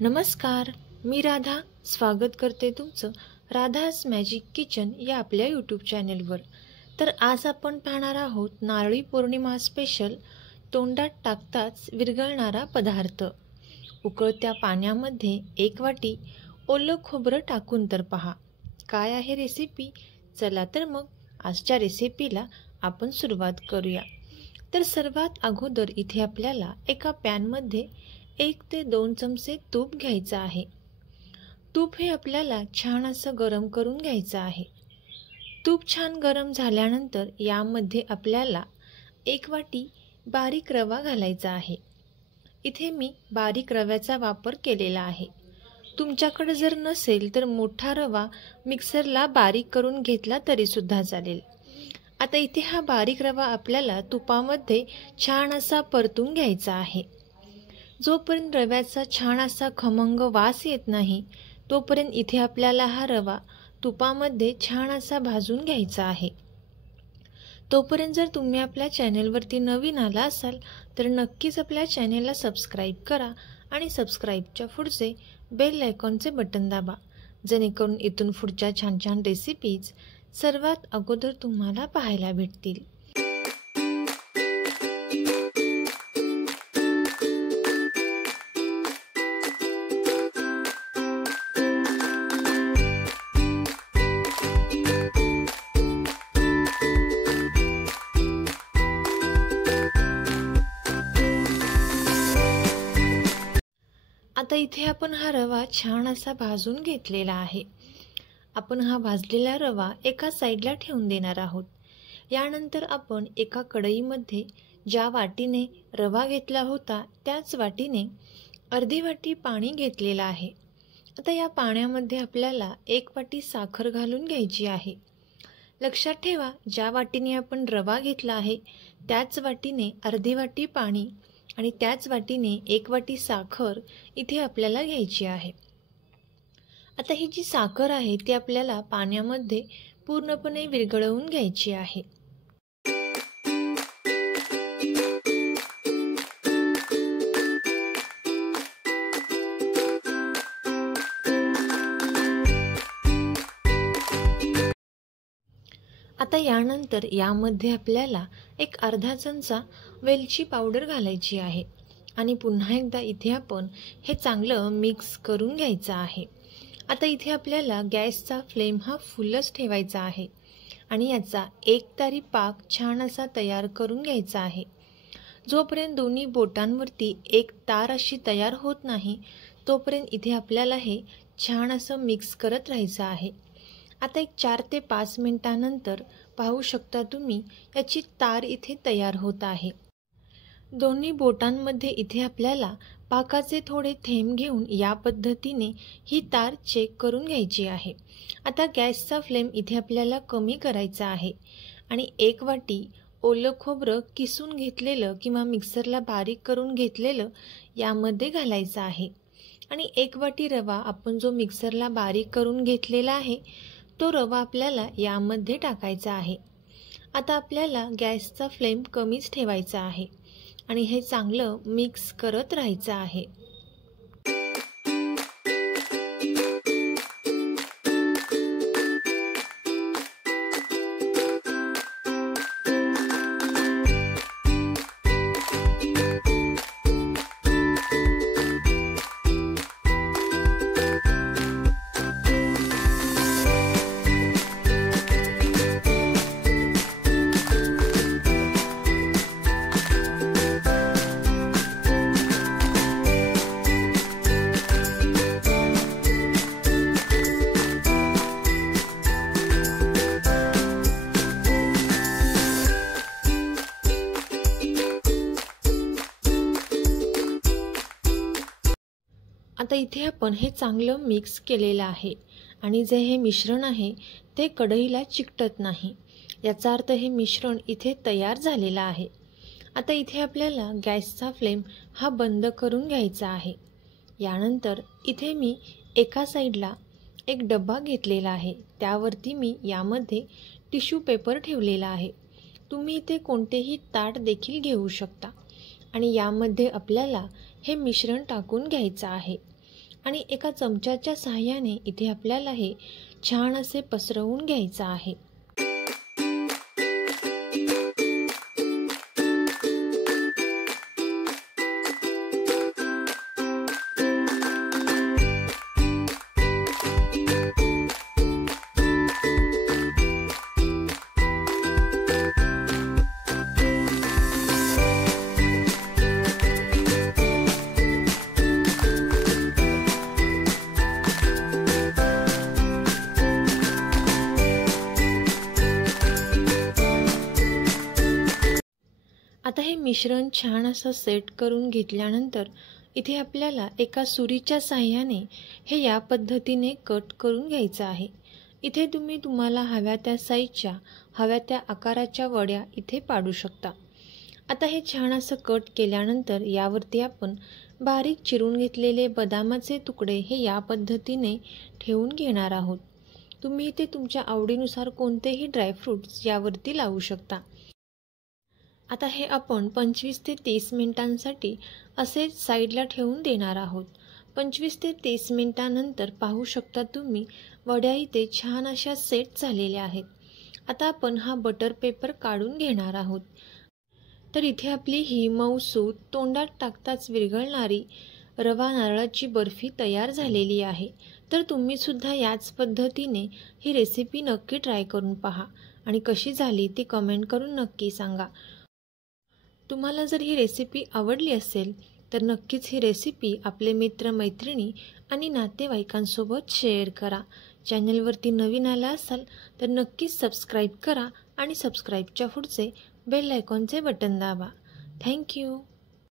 नमस्कार, मी राधा स्वागत करते तुमचं राधास मॅजिक किचन या आपल्या यूट्यूब चॅनेलवर। तर आज आपण पाहणार आहोत नारळी पौर्णिमा स्पेशल तोंडात टाकताच विरघळणारा पदार्थ। उकळत्या पाण्यामध्ये 1 वाटी ओलं खोबरं टाकून तर पहा काय आहे रेसिपी। चला तर मग आजच्या रेसिपीला आपण सुरुवात करूया। तर सर्वात अगोदर इथे आपल्याला एका पॅनमध्ये 1 ते 2 चमचे तूप घ्यायचं आहे। तूप हे आपल्याला छान असं गरम करून घ्यायचं आहे। तूप छान गरम झाल्यानंतर यामध्ये आपल्याला 1 वाटी बारीक रवा घालायचा आहे। इथे मी बारीक रव्याचा वापर केलेला आहे। तुमच्याकडे जर नसेल तर मोठा रवा मिक्सरला बारीक करून घेतला तरी सुद्धा चालेल। आता इथे हा बारीक रवा आपल्याला तुपामध्ये छान असा परतून घ्यायचा आहे। जोपर्यंत रव्याचा छान असा खमंग वास येत नाही तोपर्यंत इथे आपल्याला हा रवा तुपामध्ये छान असा भाजून घ्यायचा आहे। तोपर्यंत जर तुम्ही आपल्या चॅनलवरती नवीन आला असाल तर नक्कीच आपल्या चॅनलला सबस्क्राईब करा आणि सबस्क्राईबच्या पुढचे बेल आयकॉनचे बटन दाबा, जेणेकरून इथून पुढच्या छान छान रेसिपीज सर्वात अगोदर तुम्हाला पाहायला भेटतील। आता इथे आपण हा रवा छान असा भाजून घेतलेला आहे। आपण हा भाजलेला रवा एका साईडला ठेवून देणार आहोत। यानंतर आपण एका कढईमध्ये ज्या वाटीने रवा घेतला होता त्याच वाटीने अर्धी वाटी पाणी घेतलेलं आहे। आता या पाण्यामध्ये आपल्याला 1 वाटी साखर घालून घ्यायची आहे। लक्षात ठेवा, ज्या वाटीने आपण रवा घेतला आहे त्याच वाटीने अर्धी वाटी पाणी आणि त्याच वाटीने 1 वाटी साखर इथे आपल्याला घ्यायची आहे। आता ही जी साखर आहे ती आपल्याला पाण्यामध्ये पूर्णपणे विरघळवून घ्यायची आहे। आता यानंतर यामध्ये आपल्याला एक अर्धा चमचा वेलची पावडर घालायची आहे आणि पुन्हा एकदा इथे आपण हे चांगलं मिक्स करून घ्यायचं आहे। आता इथे आपल्याला गॅसचा फ्लेम हा फुलच ठेवायचा आहे आणि याचा एकतारी पाक छान असा तयार करून घ्यायचा आहे। जोपर्यंत दोन्ही बोटांवरती एक तार अशी तयार होत नाही तोपर्यंत इथे आपल्याला हे छान असं मिक्स करत राहायचं आहे। आता एक 4 ते 5 मिनिटांनंतर पाहू शकता तुम्ही याची तार इथे तयार होत आहे। दोन्ही बोटांमध्ये इथे आपल्याला पाकाचे थोडे थेंब घेऊन या पद्धतीने ही तार चेक करून घ्यायची आहे। आता गॅसचा फ्लेम इथे आपल्याला कमी करायचा आहे आणि 1 वाटी ओलं खोबरं किसून घेतलेलं किंवा मिक्सरला बारीक करून घेतलेलं यामध्ये घालायचं आहे आणि 1 वाटी रवा आपण जो मिक्सरला बारीक करून घेतलेला आहे तो रवा आपल्याला यामध्ये टाकायचा आहे। आता आपल्याला गॅसचा फ्लेम कमीच ठेवायचा आहे आणि हे चांगलं मिक्स करत राहायचं आहे। आता इथे आपण हे चांगलं मिक्स केलेलं आहे आणि जे हे मिश्रण आहे ते कढईला चिकटत नाही, याचा अर्थ हे मिश्रण इथे तयार झालेलं आहे। आता इथे आपल्याला गॅसचा फ्लेम हा बंद करून घ्यायचा आहे। यानंतर इथे मी एका साईडला एक डब्बा घेतलेला आहे, त्यावरती मी यामध्ये टिश्यू पेपर ठेवलेला आहे। तुम्ही इथे कोणतेही ताट देखील घेऊ शकता आणि यामध्ये आपल्याला हे मिश्रण टाकून घ्यायचं आहे। आणि एका चमच्याच्या साहाय्याने इथे आपल्याला हे छान असे पसरवून घ्यायचं आहे. आता हे मिश्रण छान असं सेट करून घेतल्यानंतर इथे आपल्याला एका सुरीच्या साहाय्याने हे या पद्धतीने कट करून घ्यायचं आहे. इथे तुम्ही तुम्हाला हव्या त्या साईजच्या हव्या त्या आकाराच्या वड्या इथे पाडू शकता. आता हे छान असं कट केल्यानंतर यावरती आपण बारीक चिरून घेतलेले बदामाचे तुकडे हे या पद्धतीने ठेवून घेणार आहोत. तुम्ही इथे तुमच्या आवडीनुसार कोणतेही ड्रायफ्रूट्स यावरती लावू शकता. आता हे आपण 25 ते 30 मिनिटांसाठी असे साईडला ठेवून देणार आहोत. 25 ते 30 मिनिटांनंतर पाहू शकता तुम्ही वड्या इथे छान अशा सेट झालेल्या आहेत. आता आपण हा बटर पेपर काढून घेणार आहोत. तर इथे आपली ही मऊसूत तोंडात टाकताच विरघळणारी रवा नारळाची बर्फी तयार झालेली आहे. तर तुम्ही सुद्धा याच पद्धतीने ही रेसिपी नक्की ट्राय करून पहा आणि कशी झाली ती कमेंट करून नक्की सांगा. तुम्हाला जर ही रेसिपी आवडली असेल तर नक्कीच ही रेसिपी आपले मित्र मैत्रिणी आणि नातेवाईकांसोबत शेअर करा. चॅनलवरती नवीन आला असाल तर नक्कीच सबस्क्राईब करा आणि सबस्क्राईबच्या पुढचे बेल आयकॉनचे बटन दाबा. थँक्यू.